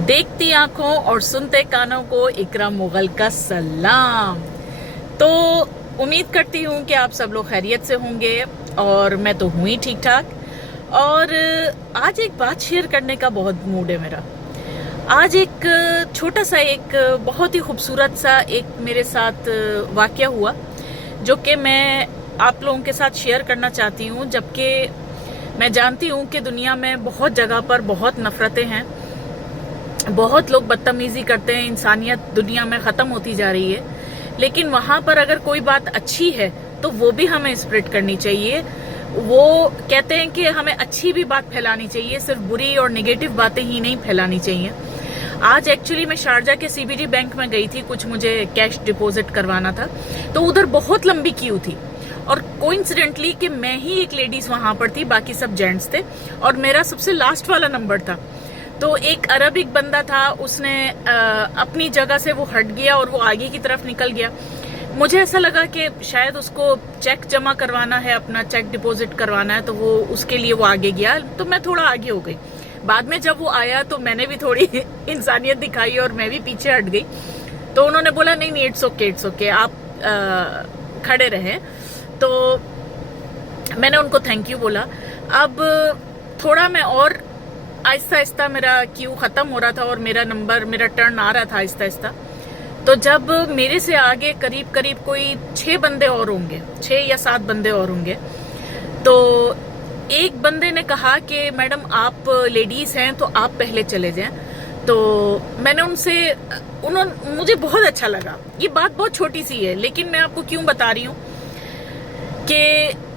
देखती आंखों और सुनते कानों को इकरा मुगल का सलाम। तो उम्मीद करती हूँ कि आप सब लोग खैरियत से होंगे और मैं तो हूँ ही ठीक ठाक। और आज एक बात शेयर करने का बहुत मूड है मेरा। आज एक छोटा सा एक बहुत ही खूबसूरत सा एक मेरे साथ वाकया हुआ जो कि मैं आप लोगों के साथ शेयर करना चाहती हूँ। जबकि मैं जानती हूँ कि दुनिया में बहुत जगह पर बहुत नफरतें हैं, बहुत लोग बदतमीजी करते हैं, इंसानियत दुनिया में खत्म होती जा रही है। लेकिन वहां पर अगर कोई बात अच्छी है तो वो भी हमें स्प्रेड करनी चाहिए। वो कहते हैं कि हमें अच्छी भी बात फैलानी चाहिए, सिर्फ बुरी और नेगेटिव बातें ही नहीं फैलानी चाहिए। आज एक्चुअली मैं शारजा के सीबीडी बैंक में गई थी, कुछ मुझे कैश डिपॉजिट करवाना था। तो उधर बहुत लंबी क्यू थी और कोइंसिडेंटली कि मैं ही एक लेडीज वहां पर थी, बाकी सब जेंट्स थे और मेरा सबसे लास्ट वाला नंबर था। तो एक अरबिक बंदा था, उसने अपनी जगह से वो हट गया और वो आगे की तरफ निकल गया। मुझे ऐसा लगा कि शायद उसको चेक जमा करवाना है, अपना चेक डिपॉजिट करवाना है, तो वो उसके लिए वो आगे गया। तो मैं थोड़ा आगे हो गई। बाद में जब वो आया तो मैंने भी थोड़ी इंसानियत दिखाई और मैं भी पीछे हट गई। तो उन्होंने बोला नहीं नहीं इट्स ओके आप खड़े रहे। तो मैंने उनको थैंक यू बोला। अब थोड़ा मैं और आहिस्ता आहिस्ता मेरा क्यू खत्म हो रहा था और मेरा टर्न आ रहा था आहिस्ता आहिस्ता। तो जब मेरे से आगे करीब करीब कोई 6 बंदे और होंगे, 6 या 7 बंदे और होंगे, तो एक बंदे ने कहा कि मैडम आप लेडीज हैं तो आप पहले चले जाएं। तो मैंने उन्होंने मुझे बहुत अच्छा लगा। ये बात बहुत छोटी सी है लेकिन मैं आपको क्यों बता रही हूँ कि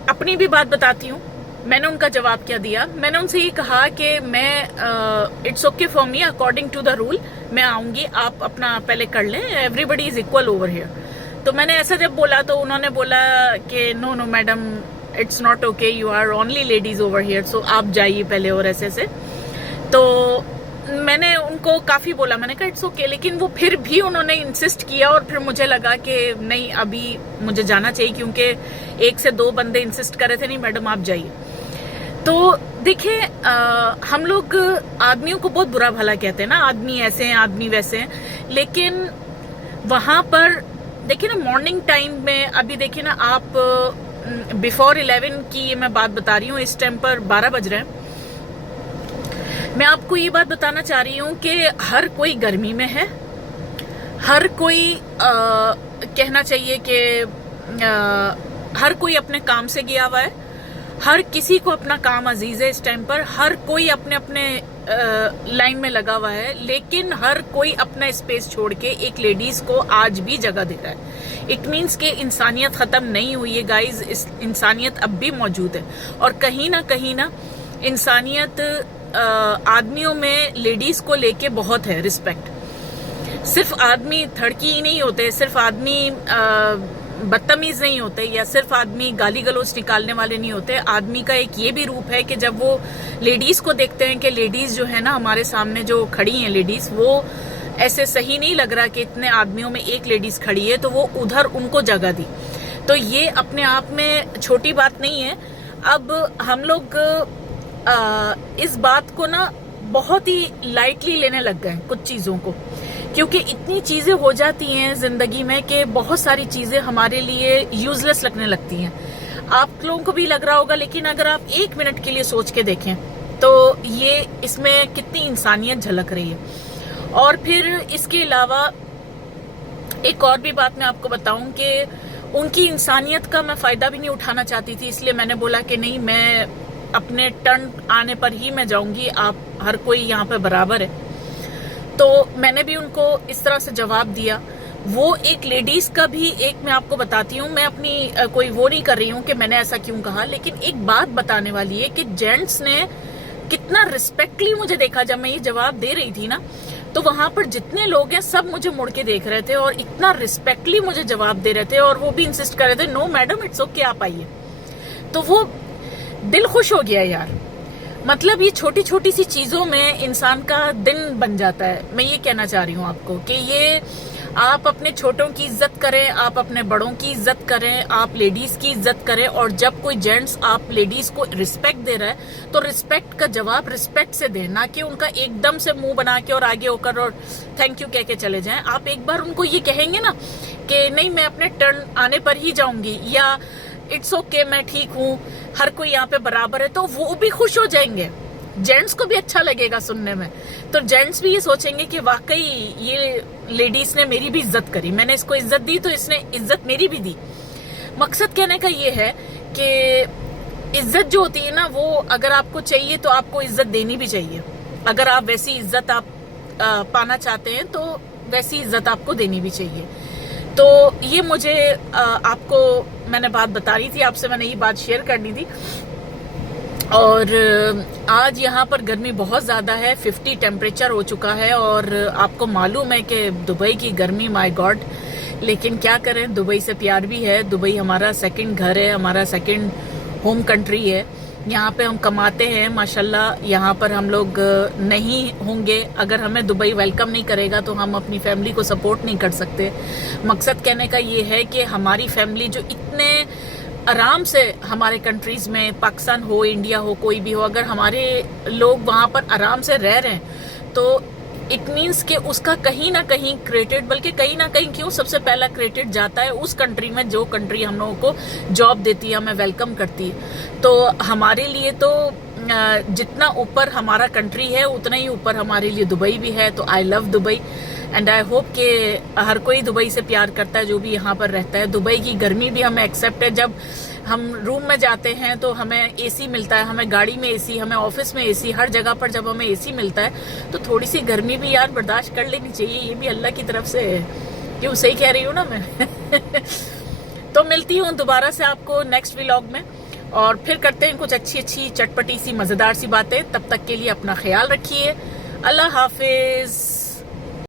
अपनी भी बात बताती हूँ। मैंने उनका जवाब क्या दिया, मैंने उनसे ये कहा कि मैं it's okay for me according to the rule, मैं आऊंगी, आप अपना पहले कर लें, everybody is equal over here. तो मैंने ऐसा जब बोला तो उन्होंने बोला कि no no madam it's not okay, you are only ladies over here, so आप जाइए पहले और ऐसे। तो मैंने उनको काफी बोला, मैंने कहा इट्स ओके, लेकिन वो फिर भी उन्होंने इंसिस्ट किया और फिर मुझे लगा कि नहीं अभी मुझे जाना चाहिए, क्योंकि 1 से 2 बंदे इंसिस्ट कर रहे थे नहीं मैडम आप जाइए। तो देखिए हम लोग आदमियों को बहुत बुरा भला कहते हैं ना, आदमी ऐसे हैं आदमी वैसे हैं, लेकिन वहां पर देखिए ना मॉर्निंग टाइम में, अभी देखिए ना आप बिफोर 11 की ये मैं बात बता रही हूँ, इस टाइम पर 12 बज रहे हैं। मैं आपको ये बात बताना चाह रही हूँ कि हर कोई गर्मी में है, हर कोई कहना चाहिए कि हर कोई अपने काम से गया हुआ है, हर किसी को अपना काम अजीज है इस टाइम पर, हर कोई अपने अपने लाइन में लगा हुआ है, लेकिन हर कोई अपना स्पेस छोड़ के एक लेडीज को आज भी जगह दे रहा है। इट मीन्स कि इंसानियत खत्म नहीं हुई है गाइज, इंसानियत अब भी मौजूद है। और कहीं ना इंसानियत आदमियों में लेडीज को लेके बहुत है रिस्पेक्ट। सिर्फ आदमी थड़की ही नहीं होते, सिर्फ आदमी बदतमीज नहीं होते, या सिर्फ आदमी गाली गलौज निकालने वाले नहीं होते। आदमी का एक ये भी रूप है कि जब वो लेडीज को देखते हैं कि लेडीज जो है ना हमारे सामने जो खड़ी हैं लेडीज, वो ऐसे सही नहीं लग रहा कि इतने आदमियों में एक लेडीज खड़ी है, तो वो उधर उनको जगह दी। तो ये अपने आप में छोटी बात नहीं है। अब हम लोग इस बात को ना बहुत ही लाइटली लेने लग गए कुछ चीजों को, क्योंकि इतनी चीजें हो जाती हैं जिंदगी में कि बहुत सारी चीजें हमारे लिए यूजलेस लगने लगती हैं। आप लोगों को भी लग रहा होगा, लेकिन अगर आप 1 मिनट के लिए सोच के देखें तो ये इसमें कितनी इंसानियत झलक रही है। और फिर इसके अलावा एक और भी बात मैं आपको बताऊं कि उनकी इंसानियत का मैं फायदा भी नहीं उठाना चाहती थी, इसलिए मैंने बोला कि नहीं, मैं अपने टर्न आने पर ही मैं जाऊंगी, आप हर कोई यहाँ पे बराबर है। तो मैंने भी उनको इस तरह से जवाब दिया। वो एक लेडीज का भी एक मैं आपको बताती हूँ, मैं अपनी कोई वो नहीं कर रही हूँ कि मैंने ऐसा क्यों कहा, लेकिन एक बात बताने वाली है कि जेंट्स ने कितना रिस्पेक्टली मुझे देखा। जब मैं ये जवाब दे रही थी ना, तो वहां पर जितने लोग हैं सब मुझे मुड़ के देख रहे थे और इतना रिस्पेक्टली मुझे जवाब दे रहे थे, और वो भी इंसिस्ट कर रहे थे नो मैडम इट्स ओके आप आइए। तो वो दिल खुश हो गया यार। मतलब ये छोटी छोटी सी चीजों में इंसान का दिन बन जाता है। मैं ये कहना चाह रही हूँ आपको कि ये आप अपने छोटों की इज्जत करें, आप अपने बड़ों की इज्जत करें, आप लेडीज की इज्जत करें। और जब कोई जेंट्स आप लेडीज को रिस्पेक्ट दे रहा है तो रिस्पेक्ट का जवाब रिस्पेक्ट से दें, ना कि उनका एकदम से मुंह बना के और आगे होकर और थैंक यू कह के चले जाएं। आप एक बार उनको ये कहेंगे ना कि नहीं मैं अपने टर्न आने पर ही जाऊंगी, या इट्स ओके मैं ठीक हूँ, हर कोई यहाँ पे बराबर है, तो वो भी खुश हो जाएंगे। जेंट्स को भी अच्छा लगेगा सुनने में। तो जेंट्स भी ये सोचेंगे कि वाकई ये लेडीज ने मेरी भी इज्जत करी, मैंने इसको इज्जत दी तो इसने इज्जत मेरी भी दी। मकसद कहने का ये है कि इज्जत जो होती है ना, वो अगर आपको चाहिए तो आपको इज्जत देनी भी चाहिए। अगर आप वैसी इज्जत आप पाना चाहते हैं तो वैसी इज्जत आपको देनी भी चाहिए। तो ये मुझे आपको मैंने बात बता रही थी, आपसे मैंने ये बात शेयर करनी थी। और आज यहाँ पर गर्मी बहुत ज़्यादा है, 50 टेम्परेचर हो चुका है। और आपको मालूम है कि दुबई की गर्मी, माय गॉड, लेकिन क्या करें, दुबई से प्यार भी है। दुबई हमारा सेकंड घर है, हमारा सेकंड होम कंट्री है। यहाँ पे हम कमाते हैं माशाल्लाह। यहाँ पर हम लोग नहीं होंगे, अगर हमें दुबई वेलकम नहीं करेगा तो हम अपनी फैमिली को सपोर्ट नहीं कर सकते। मकसद कहने का ये है कि हमारी फैमिली जो इतने आराम से हमारे कंट्रीज में, पाकिस्तान हो, इंडिया हो, कोई भी हो, अगर हमारे लोग वहाँ पर आराम से रह रहे हैं तो इट मीन्स कि उसका कहीं ना कहीं क्रेडिट, बल्कि कहीं ना कहीं क्यों सबसे पहला क्रेडिट जाता है उस कंट्री में जो कंट्री हम लोगों को जॉब देती है, हमें वेलकम करती है। तो हमारे लिए तो जितना ऊपर हमारा कंट्री है उतना ही ऊपर हमारे लिए दुबई भी है। तो I love Dubai and I hope कि हर कोई दुबई से प्यार करता है जो भी यहाँ पर रहता है। दुबई की गर्मी भी हमें एक्सेप्ट है। जब हम रूम में जाते हैं तो हमें एसी मिलता है, हमें गाड़ी में एसी, हमें ऑफिस में एसी, हर जगह पर जब हमें एसी मिलता है तो थोड़ी सी गर्मी भी यार बर्दाश्त कर लेनी चाहिए। ये भी अल्लाह की तरफ से है। क्यों, सही कह रही हूँ ना मैं? तो मिलती हूँ दोबारा से आपको नेक्स्ट व्लॉग में, और फिर करते हैं कुछ अच्छी अच्छी चटपटी सी मजेदार सी बातें। तब तक के लिए अपना ख्याल रखिए। अल्लाह हाफिज।